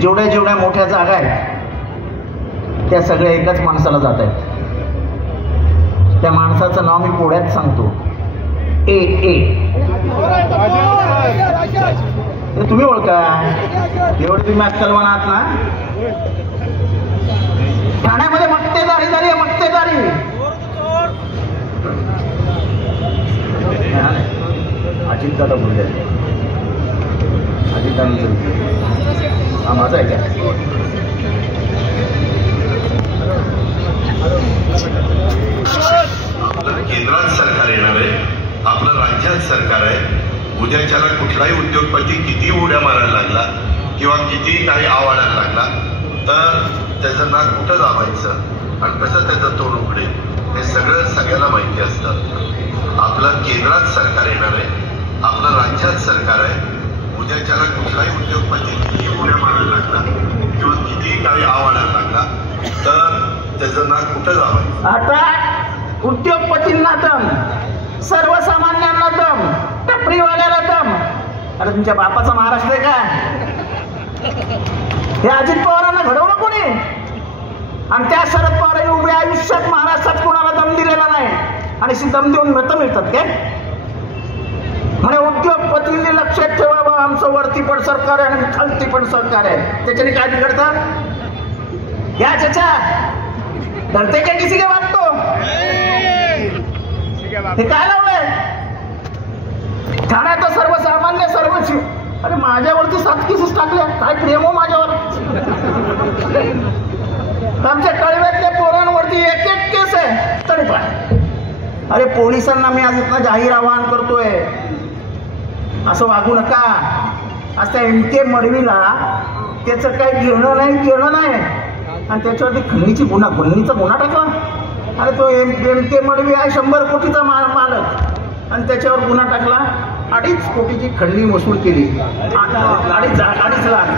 जेवढ्या मोठ्या जागा आहेत त्या सगळ्या एकाच माणसाला जात आहेत. त्या माणसाचं नाव मी पुढ्यात सांगतो, ए. तुम्ही ओळखा, एवढे तुम्ही अक्कलवान आहात ना. ठाण्यामध्ये मक्तेदारी झाली, मक्तेदारी. अजितदादा बोलले, अजितदादांचं हा माझा आहे का? आपलं केंद्रात सरकार येणार आहे, आपलं राज्यात सरकार आहे. उद्याच्याला कुठलाही उद्योगपती किती उड्या मारायला लागला किंवा किती काही आवाडायला लागला तर त्याचं नाक कुठं दाबायचं आणि कसं त्याचं तोंड उघडेल हे सगळ्याला माहिती असतं. आपलं केंद्रात सरकार येणार आहे, आपलं राज्यात सरकार आहे. उद्याच्याला कुठलाही उद्योगपती किती उड्या मारायला लागला किंवा किती काही आवाडायला लागला तर त्याचं नाक कुठं दाबायचं. आता उद्योगपतींना दम, सर्वसामान्यांना दम, टपरीवाल्याला दम. अरे तुमच्या बापाचा महाराष्ट्र आहे का? हे अजित पवारांना घडवलं कोणी? आणि त्या शरद पवारांनी उभ्या आयुष्यात महाराष्ट्रात कोणाला दम दिलेला नाही. आणि दम देऊन मतं मिळतात काय? म्हणजे उद्योगपतींनी लक्षात ठेवावं, आमचं वरती पण सरकार आहे आणि खालती पण सरकार आहे. त्याच्याने काय बिघडतं? या चाचा डरते क्या किसी के बात को? हे काय लावलंय? ठाण्यात सर्वसामान्य सर्वच. अरे माझ्यावरती 7 केसेस टाकल्या. काय प्रेम हो माझ्यावर? आमच्या कळव्यातल्या पोरांवरती 1 केस आहे तरी पण. अरे पोलिसांना मी आज इथं जाहीर आवाहन करतोय, असं वागू नका. असं MK मडवीला त्याचं काही घेणं नाही आणि त्याच्यावरती खंडणीचा गुन्हा टाकला. अरे तो MK मडवी आहे 100 कोटीचा मालक आणि त्याच्यावर गुन्हा टाकला. 2.5 कोटीची खंडणी वसूल केली, 2.5 लाख.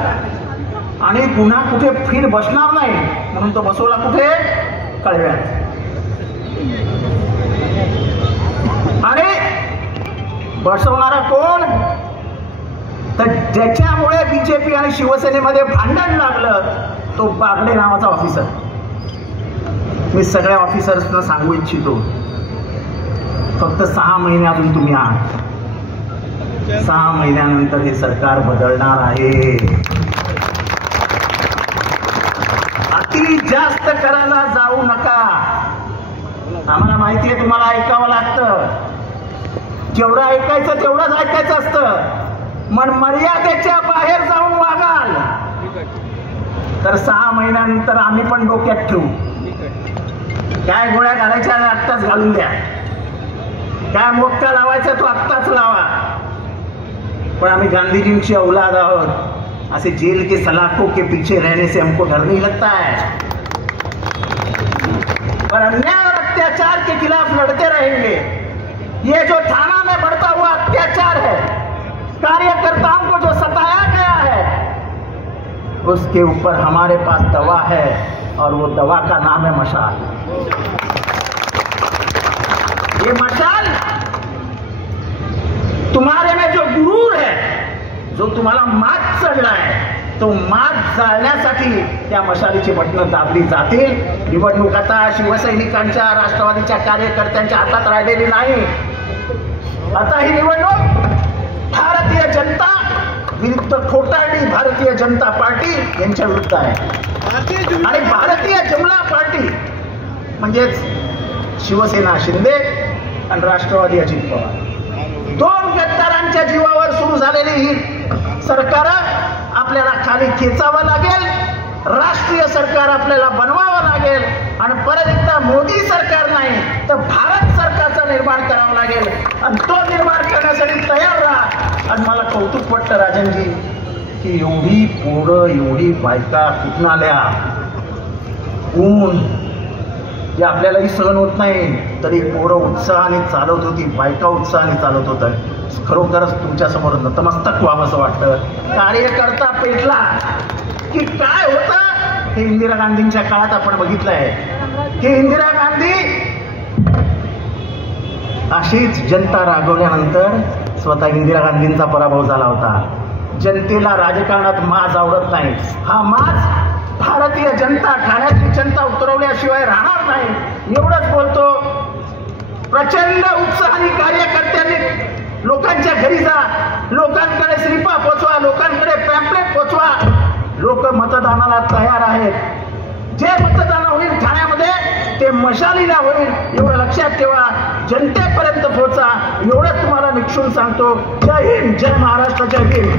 आणि गुन्हा कुठे फिर बसणार नाही म्हणून तो बसवला कुठे? कळव्यात. आणि बसवणारा कोण? तर ज्याच्यामुळे BJP आणि शिवसेनेमध्ये भांडण लागलं तो बागडे नावाचा ऑफिसर. मी सगळ्या ऑफिसर्सना सांगू इच्छितो, फक्त 6 महिने अजून तुम्ही आहात. 6 महिन्यानंतर हे सरकार बदलणार आहे. अति जास्त करायला जाऊ नका. आम्हाला माहिती आहे तुम्हाला ऐकावं लागतं. जेवढं ऐकायचं तेवढंच ऐकायचं असतं. मर्यादेच्या बाहेर जाऊन वागाल तर 6 महिन्यानंतर आम्ही पण डोक्यात ठेवू. काय गोळ्या घालायच्या आत्ताच घालून द्या, काय मोक्का लावायचा तो आत्ताच लावा. पण आम्ही गांधीजींची औलाद आहोत. ऐसे जेल के सलाखों के पीछे रहने से हमको डर नहीं लगता है. पर अन्याय और अत्याचार के खिलाफ लड़ते रहेंगे. ये जो थाना में बढ़ता हुआ अत्याचार है, कार्यकर्ताओं को जो सताया गया है, उसके ऊपर हमारे पास दवा है और वो दवा का नाम है मशाल. ये मशाल तुम्हारे में जो गुरूर है, जो तुम्हाला मात चढला आहे, तो मात जाळण्यासाठी त्या मशालीची बटणं दाबली जातील. निवडणूक आता शिवसैनिकांच्या, राष्ट्रवादीच्या कार्यकर्त्यांच्या हातात राहिलेली नाही. आता ही निवडणूक भारतीय जनता विरुद्ध खोटारडी भारतीय जनता पार्टी यांच्या विरुद्ध आहे. आणि भारतीय जनता पार्टी म्हणजेच शिवसेना शिंदे आणि राष्ट्रवादी अजित पवार, 2 गद्दारांच्या जीवावर सुरू झालेली ही सरकार आपल्याला खाली खेचावं लागेल. राष्ट्रीय सरकार आपल्याला बनवावं लागेल आणि परत एकदा मोदी सरकार नाही तर भारत सरकारचं निर्माण करावं लागेल. आणि तो निर्माण करण्यासाठी तयार राहा. आणि मला कौतुक वाटतं राजनजी की एवढी पोरं, एवढी बायका कुठून आल्या, ऊन जे आपल्यालाही सहन होत नाही तरी पोरं उत्साहाने चालवत होती, बायका उत्साहाने चालवत होत्या. खरोखरच तुमच्यासमोर नतमस्तक व्हावंसं वाटतं. कार्यकर्ता पेटला की काय होतं हे इंदिरा गांधींच्या काळात आपण बघितलं आहे की इंदिरा गांधी अशीच जनता रागवल्यानंतर स्वतः इंदिरा गांधींचा पराभव झाला होता. जनतेला राजकारणात माज आवडत नाही. हा माज भारतीय जनता ठाण्याची जनता उतरवल्याशिवाय राहणार नाही. एवढंच बोलतो. प्रचंड उत्साहाने कार्यकर्त्यांनी लोकांच्या घरी जा, लोकांकडे स्लिपा पोचवा, लोकांकडे पॅम्पलेट पोचवा. लोक मतदानाला तयार आहेत. जे मतदान होईल ठाण्यामध्ये ते मशालीला होईल, एवढं लक्षात ठेवा. जनतेपर्यंत पोहोचा, एवढंच तुम्हाला निक्षून सांगतो. जय हिंद, जय महाराष्ट्र, जय भीम.